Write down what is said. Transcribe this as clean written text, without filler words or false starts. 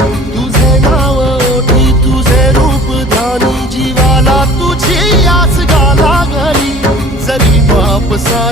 तुझे नाव ओठी तुझे रूप ध्यानी जीवाला तुझी आस गा लागली जरी बाप सा